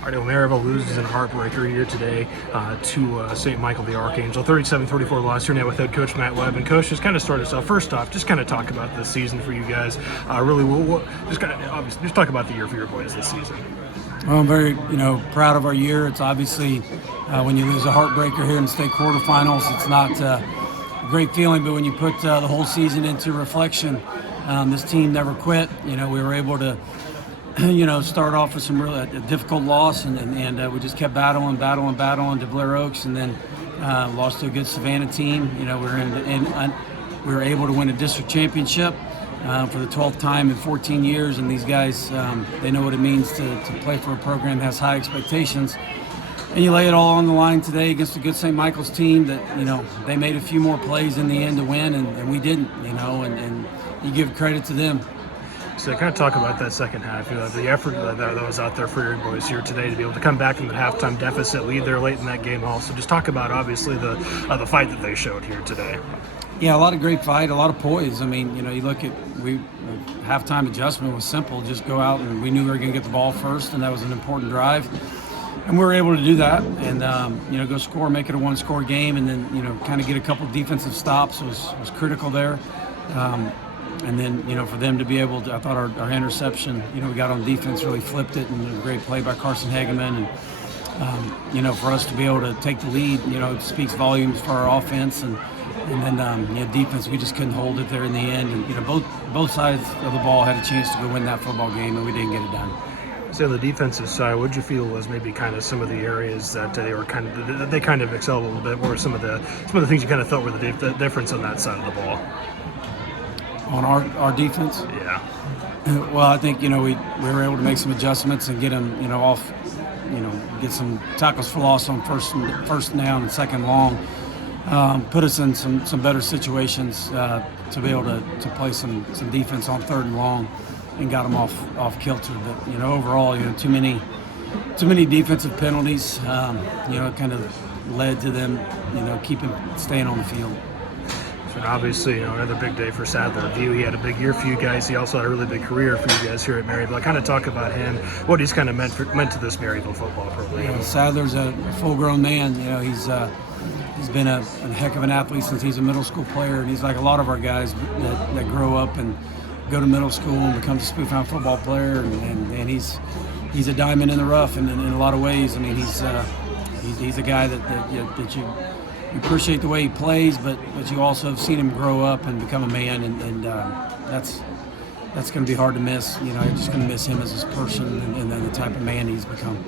All right, well, Maryville loses in a heartbreaker here today to St. Michael the Archangel, 37-34 loss here now with head coach Matt Webb. And coach, just kind of start us off. First off, just kind of talk about this season for you guys. Really, just kind of obviously just talk about the year for your boys this season. Well, I'm very proud of our year. It's obviously when you lose a heartbreaker here in the state quarterfinals, it's not a great feeling. But when you put the whole season into reflection, this team never quit. We were able to start off with some really a difficult loss, and we just kept battling to Blair Oaks, and then lost to a good Savannah team. We were able to win a district championship for the 12th time in 14 years, and these guys, they know what it means to play for a program that has high expectations. And you lay it all on the line today against a good St. Michael's team that, they made a few more plays in the end to win, and we didn't, and you give credit to them. So kind of talk about that second half, the effort that was out there for your boys here today to be able to come back from the halftime deficit, lead there late in that game also. Just talk about, obviously, the fight that they showed here today. Yeah, a lot of great fight, a lot of poise. I mean, you look at halftime adjustment was simple. Just go out, and we knew we were going to get the ball first, and that was an important drive. And we were able to do that and, go score, make it a one-score game, and then, kind of get a couple defensive stops was critical there. And then, for them to be able to, I thought our interception, we got on defense, really flipped it, and a great play by Carson Hageman. And, for us to be able to take the lead, it speaks volumes for our offense. And then, defense, we just couldn't hold it there in the end. And, both sides of the ball had a chance to go win that football game, and we didn't get it done. So on the defensive side, what did you feel was maybe kind of some of the areas that they kind of excelled a little bit? What were some of the things you kind of felt were the difference on that side of the ball? On our defense? Yeah. Well, I think, we were able to make some adjustments and get them, off, get some tackles for loss on first down and second long. Put us in some better situations to be able to play some defense on third and long and got them off kilter. But, overall, too many defensive penalties, it kind of led to them, staying on the field. And obviously, another big day for Sadler View. He had a big year for you guys. He also had a really big career for you guys here at Maryville. Kind of talk about him, what he's kind of meant to this Maryville football program. Sadler's a full-grown man. He's been a heck of an athlete since he's a middle school player, and he's like a lot of our guys that grow up and go to middle school and become a Spoontown football player, and he's a diamond in the rough in a lot of ways. I mean, he's a guy that you appreciate the way he plays, but you also have seen him grow up and become a man, and that's going to be hard to miss. You're just going to miss him as a person and then the type of man he's become.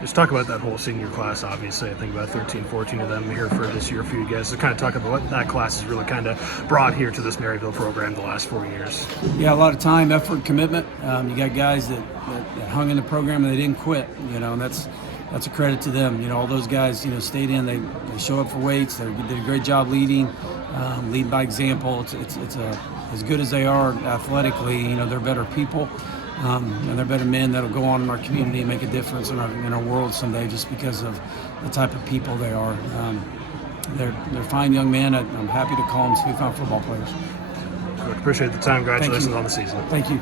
Just talk about that whole senior class, obviously. I think about 13, 14 of them here for this year for you guys. So kind of talk about what that class has really kind of brought here to this Maryville program the last 4 years. Yeah, a lot of time, effort, commitment. You got guys that hung in the program and they didn't quit, and that's a credit to them. All those guys, stayed in. They show up for weights. They did a great job leading, lead by example. It's as good as they are athletically. They're better people, and they're better men that'll go on in our community and make a difference in our world someday, just because of the type of people they are. They're fine young men. I'm happy to call them Spoontown football players. Coach, appreciate the time. Congratulations on the season. Thank you.